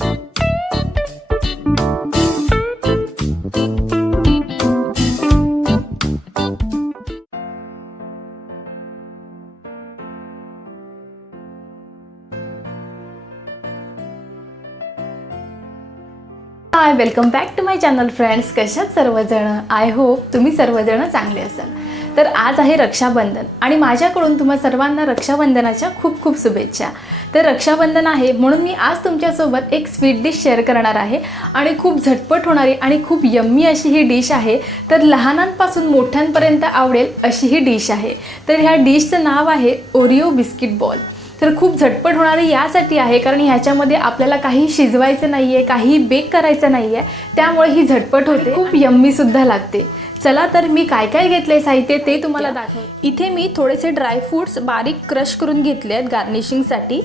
High, welcome back to my channel friends. कशात सर्वजण? I hope तुम्ही सर्वजण चांगले असाल. तर आज आहे रक्षाबंधन आणि माझ्याकडून तुम्हा सर्वांना रक्षाबंधनाच्या खूप खूप शुभेच्छा. तर रक्षाबंधन आहे म्हणून मी आज तुमच्यासोबत एक स्वीट डिश शेअर करणार आहे आणि खूप झटपट होणारी आणि खूप यम्मी अशी ही डिश आहे. तर लहानांपासून मोठ्यांपर्यंत आवडेल अशी ही डिश आहे. तर ह्या डिशचं नाव आहे ओरिओ बिस्किट बॉल. तर खूप झटपट होणारी यासाठी आहे कारण ह्याच्यामध्ये आपल्याला काही शिजवायचं नाही आहे, काही बेक करायचं नाही आहे, त्यामुळे ही झटपट होते, खूप यम्मीसुद्धा लागते. चला तर मी काय काय घेतले साहित्य ते तुम्हाला दाखवते. इथे मी थोडेसे ड्रायफ्रूट्स बारीक क्रश करून घेतले आहेत गार्निशिंगसाठी.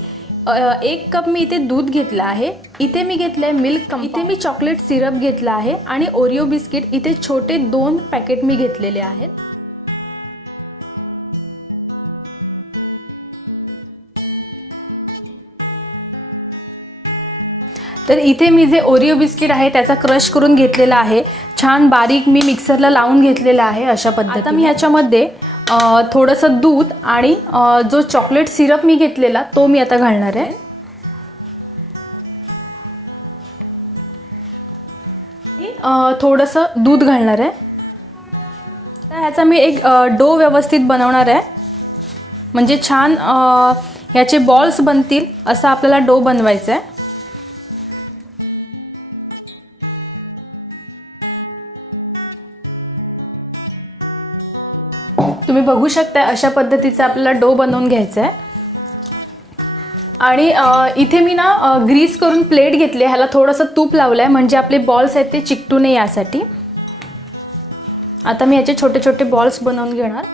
1 कप मी इथे दूध घेतलं आहे. इथे मी घेतलं आहे मिल्क. इथे मी चॉकलेट सिरप घेतला आहे आणि ओरिओ बिस्किट इथे छोटे 2 पॅकेट मी घेतलेले आहेत. तर इथे मी जे ओरिओ बिस्किट आहे त्याचा क्रश करून घेतलेला आहे, छान बारीक मी मिक्सरला लावून घेतलेला आहे अशा पद्धतीने. आता मी ह्याच्यामध्ये थोडंसं दूध आणि जो चॉकलेट सिरप मी घेतलेला तो मी आता घालणार आहे. थोडंसं दूध घालणार आहे. तर ह्याचा मी एक डो व्यवस्थित बनवणार आहे, म्हणजे छान ह्याचे बॉल्स बनतील असा आपल्याला डो बनवायचा आहे. तुम्ही बघू शकता अशा पद्धतीचा आपल्याला डो बनवून घ्यायचा आहे. आणि इथे मी ना ग्रीस करून प्लेट घेतले, ह्याला थोडंसं तूप लावलं आहे म्हणजे आपले बॉल्स आहेत ते चिकटू नये यासाठी. आता मी याचे छोटे छोटे बॉल्स बनवून घेणार.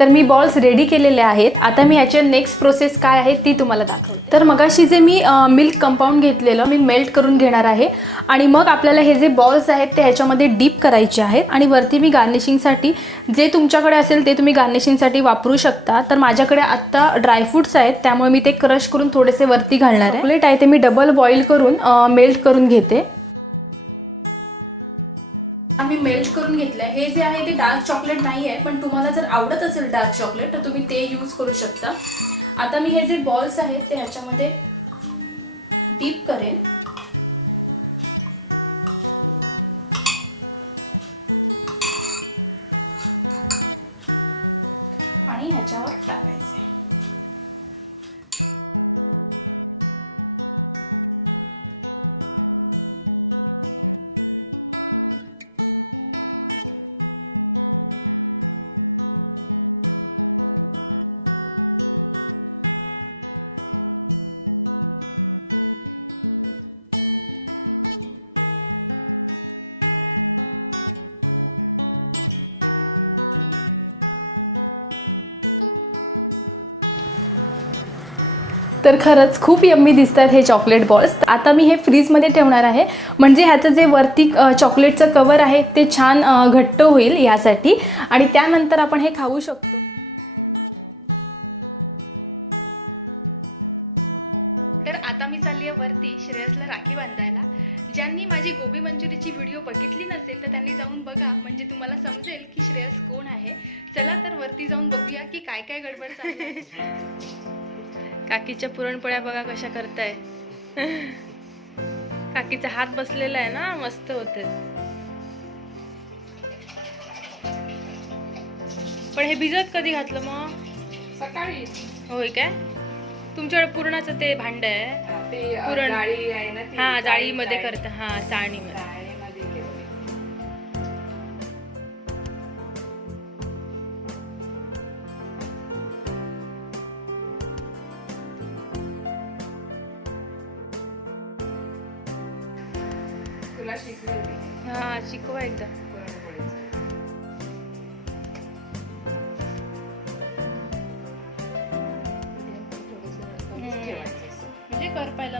तर मी बॉल्स रेडी केलेले आहेत. आता मी याची नेक्स्ट प्रोसेस काय आहे ती तुम्हाला दाखवते. तर मगाशी जे मी मिल्क कंपाऊंड घेतलेलं मी मेल्ट करून घेणार आहे आणि मग आपल्याला हे जे बॉल्स आहेत ते ह्याच्यामध्ये डीप करायचे आहेत. आणि वरती मी गार्निशिंगसाठी जे तुमच्याकडे असेल ते तुम्ही गार्निशिंगसाठी वापरू शकता. तर माझ्याकडे आत्ता ड्रायफ्रूट्स आहेत त्यामुळे मी ते क्रश करून थोडेसे वरती घालणार आहे. चॉकलेट आहे ते मी डबल बॉईल करून मेल्ट करून घेते. आम्ही मेल्ट करून घेतलं. हे जे आहे ते डार्क चॉकलेट नाही आहे, पण तुम्हाला जर आवडत असेल डार्क चॉकलेट तर तुम्ही ते यूज करू शकता. आता मी हे जे बॉल्स आहेत ते ह्याच्यामध्ये डीप करेन. आणि ह्याच्यावर टाकायचे. तर खरंच खूप यम्मी दिसतात हे चॉकलेट बॉल्स. आता मी हे फ्रीजमध्ये ठेवणार आहे म्हणजे ह्याचं जे वरती चॉकलेटचं कवर आहे ते छान घट्ट होईल यासाठी. आणि त्यानंतर आपण हे खाऊ शकतो. तर आता मी चालली आहे वरती श्रेयसला राखी बांधायला. ज्यांनी माझी गोबी मंचुरीची व्हिडिओ बघितली नसेल तर त्यांनी जाऊन बघा, म्हणजे तुम्हाला समजेल की श्रेयस कोण आहे. चला तर वरती जाऊन बघूया की काय काय गडबड चालली आहे. काकीच्या पुरणपोळ्या बघा कशा करताय. काकीचा हात बसलेला आहे ना, मस्त होते. पण हे भिजत कधी घातलं मग? सकाळी. होय काय? तुमच्याकडे पुरणाचं ते भांड आहे? पुरण हा जाळीमध्ये करता. हा चाळणीमध्ये. हा शिकवा एकदा. म्हणजे कर पाहिलं.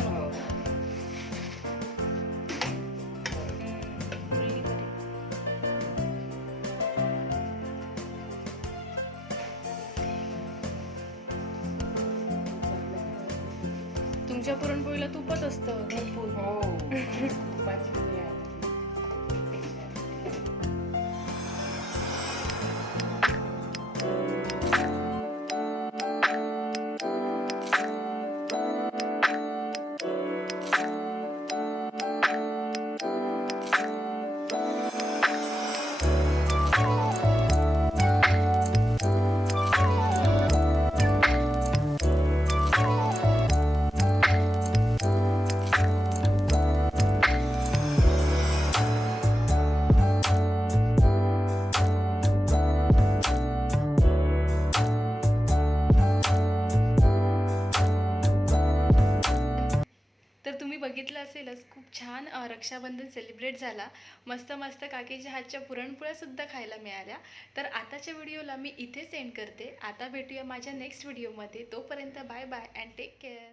असेलच, खूप छान रक्षाबंधन सेलिब्रेट झाला. मस्त मस्त काकीच्या हातच्या पुरणपोळ्यासुद्धा खायला मिळाल्या. तर आताच्या व्हिडिओला मी इथेच एंड करते. आता भेटूया माझ्या नेक्स्ट व्हिडिओमध्ये. तोपर्यंत bye bye and take care.